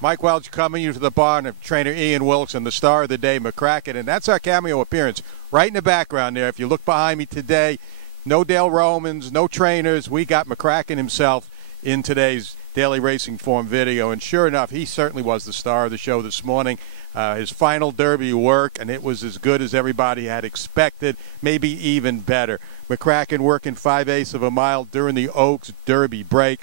Mike Welch coming you to the barn of trainer Ian Wilkes and the star of the day, McCracken. And that's our cameo appearance right in the background there. If you look behind me today, no Dale Romans, no trainers. We got McCracken himself in today's Daily Racing Form video. And sure enough, he certainly was the star of the show this morning. His final Derby work, and it was as good as everybody had expected, maybe even better. McCracken working 5/8 of a mile during the Oaks Derby break.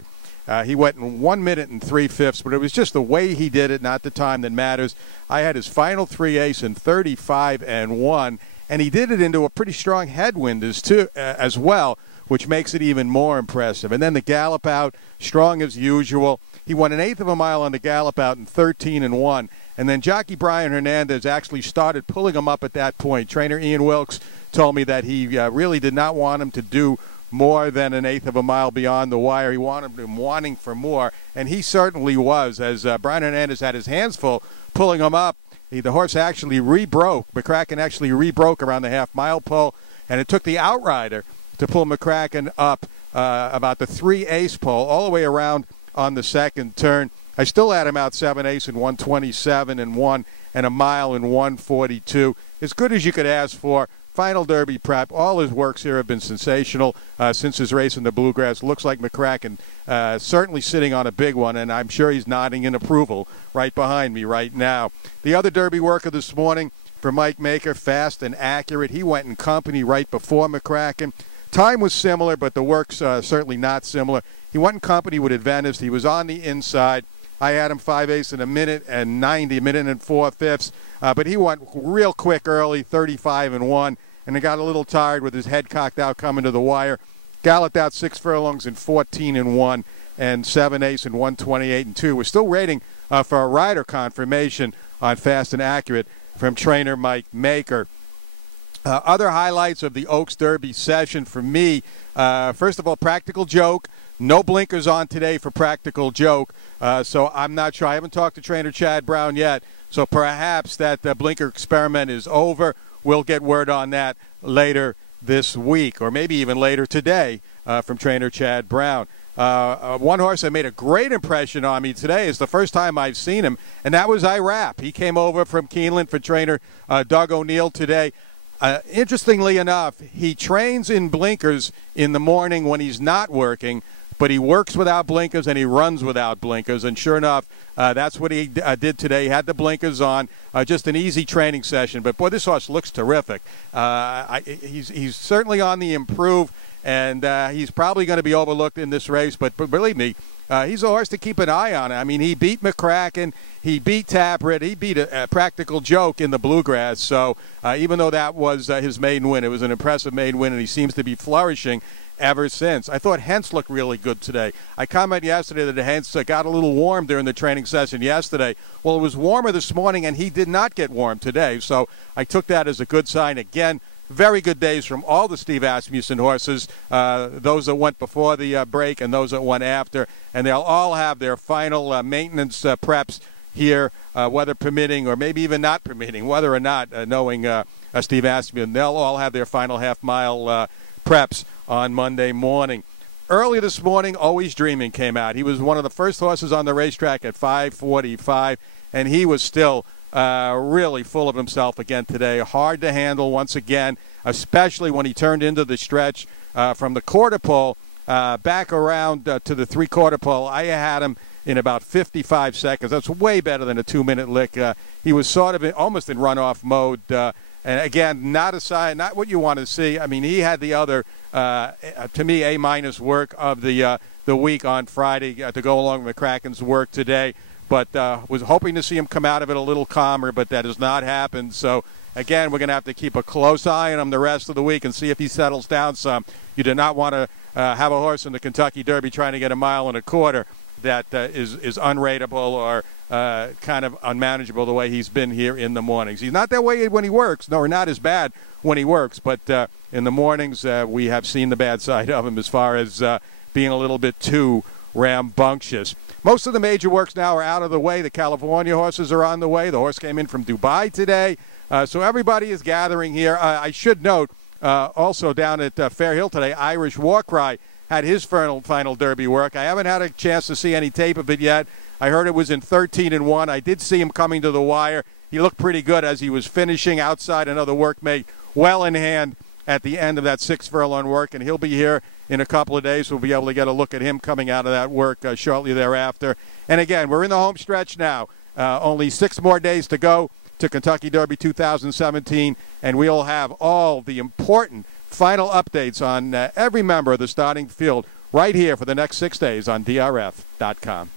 He went in 1 minute and 3/5, but it was just the way he did it, not the time that matters. I had his final 3/8 in 35-1, and he did it into a pretty strong headwind as well, which makes it even more impressive. And then the gallop out, strong as usual. He won 1/8 of a mile on the gallop out in 13-1. And then jockey Brian Hernandez actually started pulling him up at that point. Trainer Ian Wilkes told me that he really did not want him to do more than 1/8 of a mile beyond the wire. He wanted him wanting for more, and he certainly was, as Brian Hernandez had his hands full pulling him up. The horse actually rebroke. McCracken actually rebroke around the half-mile pole, and it took the outrider to pull McCracken up about the 3/8 pole all the way around on the second turn. I still had him out 7/8 in 127-1 and a mile in 142. As good as you could ask for. Final Derby prep. All his works here have been sensational since his race in the Bluegrass. Looks like McCracken certainly sitting on a big one, and I'm sure he's nodding in approval right behind me right now. The other Derby work of this morning for Mike Maker, fast and accurate. He went in company right before McCracken. Time was similar, but the work's certainly not similar. He went in company with Adventist. He was on the inside. I had him 5/8 in 1:90, 1:04, but he went real quick early, 35-1, and he got a little tired with his head cocked out coming to the wire. Galloped out 6 furlongs in 14-1 and 7/8 in 128-2. We're still waiting for a rider confirmation on fast and accurate from trainer Mike Maker. Other highlights of the Oaks Derby session for me, first of all, Practical Joke. No blinkers on today for Practical Joke, so I'm not sure. I haven't talked to trainer Chad Brown yet, so perhaps that blinker experiment is over. We'll get word on that later this week, or maybe even later today from trainer Chad Brown. One horse that made a great impression on me today is the first time I've seen him, and that was Irap. He came over from Keeneland for trainer Doug O'Neill today. Interestingly enough, he trains in blinkers in the morning when he's not working, but he works without blinkers and he runs without blinkers. And sure enough, that's what he did today. He had the blinkers on, just an easy training session. But, boy, this horse looks terrific. He's certainly on the improve, and he's probably going to be overlooked in this race. But believe me, he's a horse to keep an eye on. I mean, he beat McCracken, he beat Tappert, he beat a Practical Joke in the Bluegrass. So even though that was his maiden win, it was an impressive maiden win, and he seems to be flourishing ever since. I thought Hentz looked really good today. I commented yesterday that Hentz got a little warm during the training session yesterday. Well, it was warmer this morning, and he did not get warm today. So I took that as a good sign. Again, very good days from all the Steve Asmussen horses, those that went before the break and those that went after. And they'll all have their final maintenance preps here, weather permitting or maybe even not permitting, whether or not, knowing Steve Asmussen. They'll all have their final half-mile preps on Monday morning. Early this morning, Always Dreaming came out. He was one of the first horses on the racetrack at 5:45, and he was still really full of himself again today. Hard to handle once again, especially when he turned into the stretch from the quarter pole back around to the three-quarter pole. I had him in about 55 seconds. That's way better than a 2-minute lick. He was sort of almost in runoff mode. And again, not a sign, not what you want to see. I mean, he had the other, to me, A- work of the week on Friday to go along with McCracken's work today. But was hoping to see him come out of it a little calmer, but that has not happened. So, again, we're going to have to keep a close eye on him the rest of the week and see if he settles down some. You do not want to have a horse in the Kentucky Derby trying to get 1.25 miles that is unrateable or kind of unmanageable the way he's been here in the mornings. He's not that way when he works, or not as bad when he works, but in the mornings we have seen the bad side of him as far as being a little bit too rambunctious. Most of the major works now are out of the way. The California horses are on the way. The horse came in from Dubai today, so everybody is gathering here. I should note also down at Fair Hill today, Irish War Cry had his final Derby work. I haven't had a chance to see any tape of it yet, I heard it was in 13-1. I did see him coming to the wire. He looked pretty good as he was finishing outside another workmate well in hand at the end of that 6 furlong work, and he'll be here in a couple of days. We'll be able to get a look at him coming out of that work shortly thereafter. And again, we're in the home stretch now. Only 6 more days to go to Kentucky Derby 2017, and we'll have all the important final updates on every member of the starting field right here for the next 6 days on DRF.com.